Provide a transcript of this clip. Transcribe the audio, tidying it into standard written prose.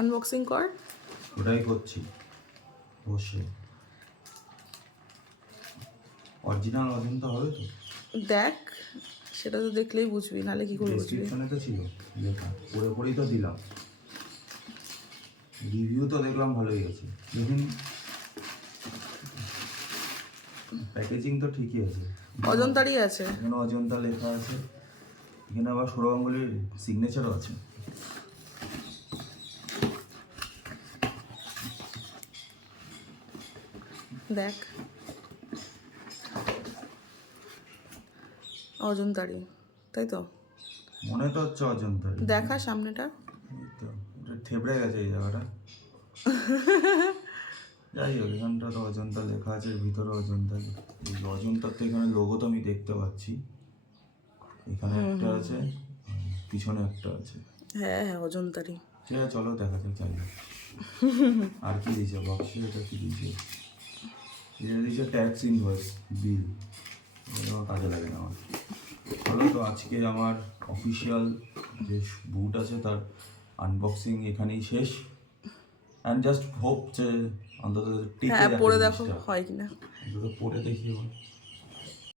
Unboxing কর। ওটাই করছি বসে। অরিজিনাল অজন্তা হবে তো? দেখ, সেটা তো দেখলেই বুঝবি, নাহলে কি করে বুঝবি? ডেসক্রিপশনে তো ছিল লেখা, পড়ে পড়েই তো দিলাম। রিভিউ তো দেখলাম ভালোই আছে। দেখুন প্যাকেজিং তো ঠিকই আছে, অজন্তারই আছে। এখানে অজন্তা লেখা আছে, এখানে আবার সৌরভ গাঙ্গুলির সিগনেচারও আছে। দেখ, অজন্তারই, তাই তো? মনে তো হচ্ছে অজন্তা। দেখা সামনেটা। এই তো এটা থেবড়ে গেছে এই জায়গাটা। যাই হোক, এখানটা তো অজন্তা লেখা আছে, ভিতরে অজন্তা। এই অজন্তার তো এখানে লোগো তো আমি দেখতে পাচ্ছি, এখানে একটা আছে, পিছনে একটা আছে। হ্যাঁ হ্যাঁ, অজন্তারই। ঠিক আছে, চলো দেখা যাক চাইলে। আর কি দিয়েছে বক্সে? এটা কি দিয়েছে? এটা দিয়েছে ট্যাক্স ইনভয়েস বিল। আমার কাজে লাগে না আমার। চলো, তো আজকে আমার অফিসিয়াল যে বুট আছে তার আনবক্সিং এখানেই শেষ। অ্যান্ড জাস্ট হোপ যে অন্তত টিকে হ্যাঁ, যাবে পরে দেখো জিনিসটা। হয় কিনা। অন্তত পরে দেখি